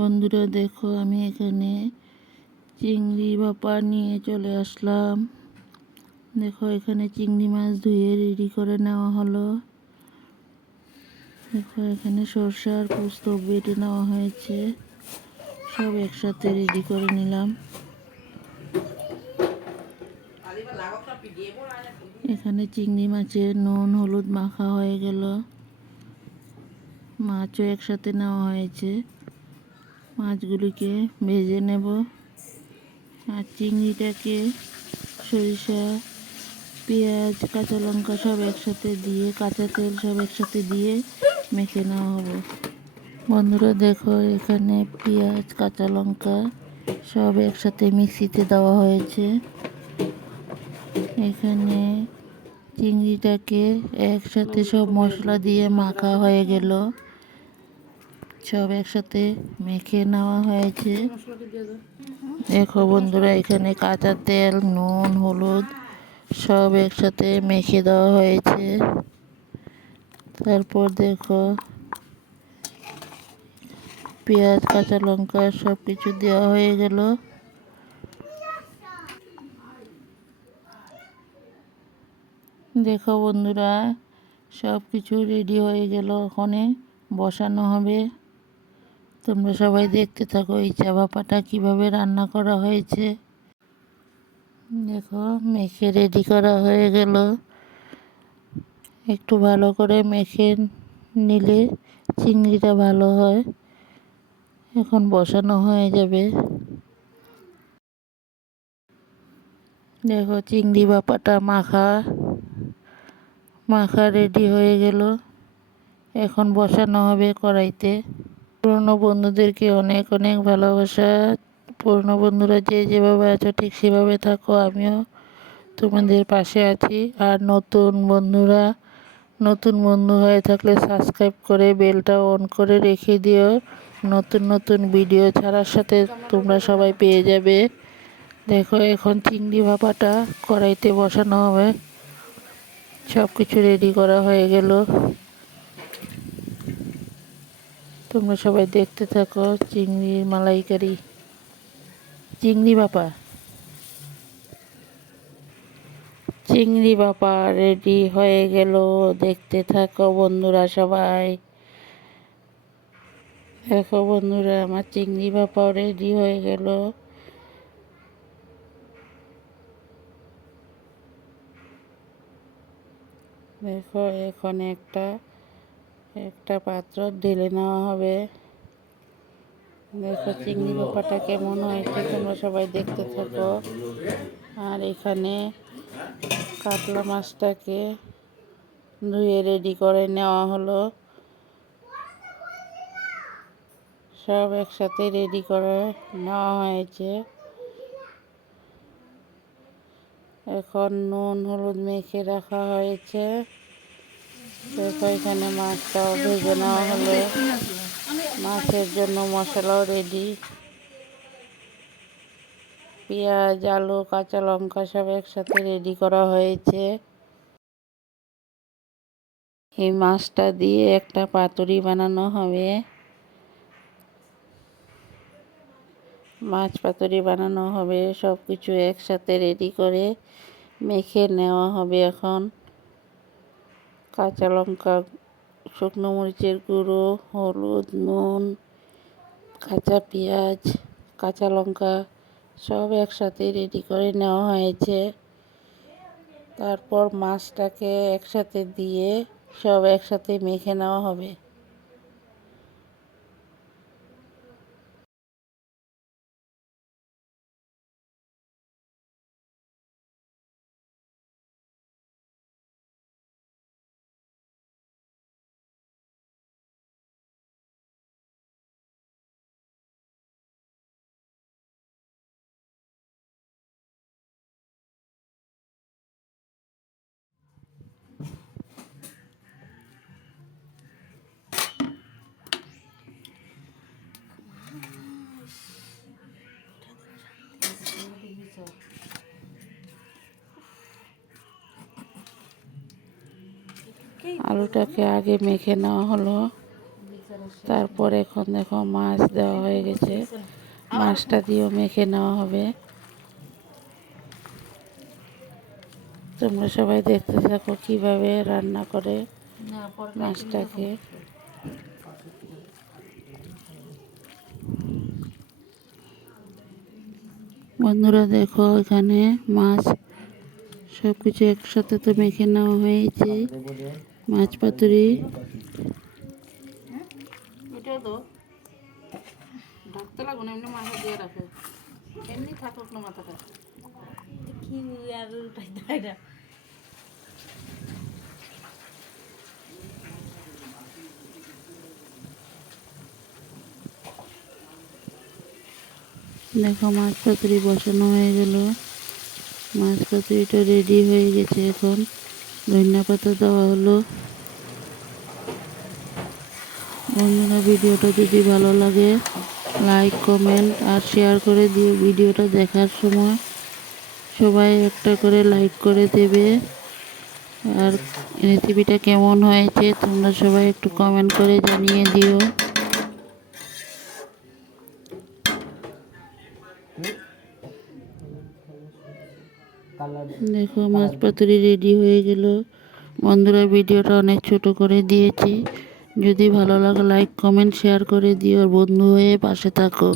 বন্ধুরা দেখো, আমি এখানে চিংড়ি ভাপা নিয়ে চলে আসলাম। দেখো, এখানে চিংড়ি মাছ ধুয়ে রেডি করে নেওয়া হলো। দেখো, এখানে সর্ষে আর পোস্ত বেটে নেওয়া হয়েছে। সব একসাথে রেডি করে নিলাম। এখানে চিংড়ি মাছের নুন, হলুদ মাখা হয়ে গেল। মাছও একসাথে নেওয়া হয়েছে। মাছগুলিকে ভেজে নেব। আর চিংড়িটাকে সরিষা, পেঁয়াজ, কাঁচা লঙ্কা সব একসাথে দিয়ে, কাঁচা তেল সব একসাথে দিয়ে মেখে নেওয়া হব। বন্ধুরা দেখো, এখানে পেঁয়াজ, কাঁচা লঙ্কা সব একসাথে মিক্সিতে দেওয়া হয়েছে। এখানে চিংড়িটাকে একসাথে সব মশলা দিয়ে মাখা হয়ে গেল। সব একসাথে মেখে নেওয়া হয়েছে। দেখো বন্ধুরা, এখানে কাঁচা তেল, নুন, হলুদ সব একসাথে মেখে দেওয়া হয়েছে। তারপর দেখো পেঁয়াজ, কাঁচা লঙ্কা সব কিছু দেওয়া হয়ে গেল। দেখো বন্ধুরা, সব কিছু রেডি হয়ে গেল। ওখানে বসানো হবে। তোমরা সবাই দেখতে থাকো এই চা ভাপাটা কীভাবে রান্না করা হয়েছে। দেখো, মেখে রেডি করা হয়ে গেল। একটু ভালো করে মেখে নিলে চিংড়িটা ভালো হয়। এখন বসানো হয়ে যাবে। দেখো, চিংড়ি বাপাটা মাখা মাখা রেডি হয়ে গেল। এখন বসানো হবে কড়াইতে। পুরনো বন্ধুদেরকে অনেক অনেক ভালোবাসা। পুরনো বন্ধুরা যে যেভাবে আছো, ঠিক সেভাবে থাকো। আমিও তোমাদের পাশে আছি। আর নতুন বন্ধুরা, নতুন বন্ধু হয়ে থাকলে সাবস্ক্রাইব করে বেলটা অন করে রেখে দিও। নতুন নতুন ভিডিও ছাড়ার সাথে তোমরা সবাই পেয়ে যাবে। দেখো, এখন চিংড়ি ভাপাটা কড়াইতে বসানো হবে। সব কিছু রেডি করা হয়ে গেল। তোমরা সবাই দেখতে থাকো চিংড়ির মালাইকারি। চিংড়ি বাপা। চিংড়ি বাপা রেডি হয়ে গেল, দেখতে থাকো বন্ধুরা সবাই। দেখো বন্ধুরা, আমার চিংড়ি বাপাও রেডি হয়ে গেল। দেখো, এখন একটা একটা পাত্র ঢেলে নেওয়া হবে। দেখো চিংড়ি ব্যাপারটা কেমন হয়েছে তোমরা সবাই দেখতে থাকো। আর এখানে কাতলা মাছটাকে ধুয়ে রেডি করে নেওয়া হলো। সব একসাথে রেডি করে নেওয়া হয়েছে। এখন নুন হলুদ মেখে রাখা হয়েছে। দেখো এখানে মাছটাও ভেজে নেওয়া হলো। মাছের জন্য মশলাও রেডি পেঁয়াজ, আলু, কাঁচা লঙ্কা সব একসাথে রেডি করা হয়েছে। এই মাছটা দিয়ে একটা পাতুরি বানানো হবে। মাছ পাতুরি বানানো হবে সব কিছু একসাথে রেডি করে মেখে নেওয়া হবে এখন। কাঁচা লঙ্কা, শুকনো মরিচের গুঁড়ো, হলুদ, নুন, কাঁচা পেঁয়াজ, কাঁচা লঙ্কা সব একসাথে রেডি করে নেওয়া হয়েছে। তারপর মাছটাকে একসাথে দিয়ে সব একসাথে মেখে নেওয়া হবে। আলুটাকে আগে মেখে নেওয়া হলো। তারপর এখন দেখো মাছ দেওয়া হয়ে গেছে। মাছটা দিয়েও মেখে নেওয়া হবে। তোমরা সবাই দেখতে থাকো কীভাবে রান্না করে মাছটাকে। বন্ধুরা দেখো এখানে মাছ সব কিছু একসাথে তো মেখে নেওয়া হয়েছে। মাছ পাতুরি। ঢাকতে এমনি মাথা দিয়ে রাখো। এমনি থাকুক না মাথাটা। কি আর না। দেখো মাছ পাতুরি বসানো হয়ে গেল। মাছ পাতুরিটা রেডি হয়ে গেছে এখন। ধনিয়া পাতা দেওয়া হলো। বন্ধুরা, ভিডিওটা যদি ভালো লাগে লাইক কমেন্ট আর শেয়ার করে দিয়ে ভিডিওটা দেখার সময়। সবাই একটা করে লাইক করে দেবে। আর রেসিপিটা কেমন হয়েছে, তোমরা সবাই একটু কমেন্ট করে জানিয়ে দিও। দেখো মাছ পাতুরি রেডি হয়ে গেল। বন্ধুরা, ভিডিওটা অনেক ছোট করে দিয়েছি। যদি ভালো লাগে লাইক কমেন্ট শেয়ার করে দিও। আর বন্ধু হয়ে পাশে থাকো।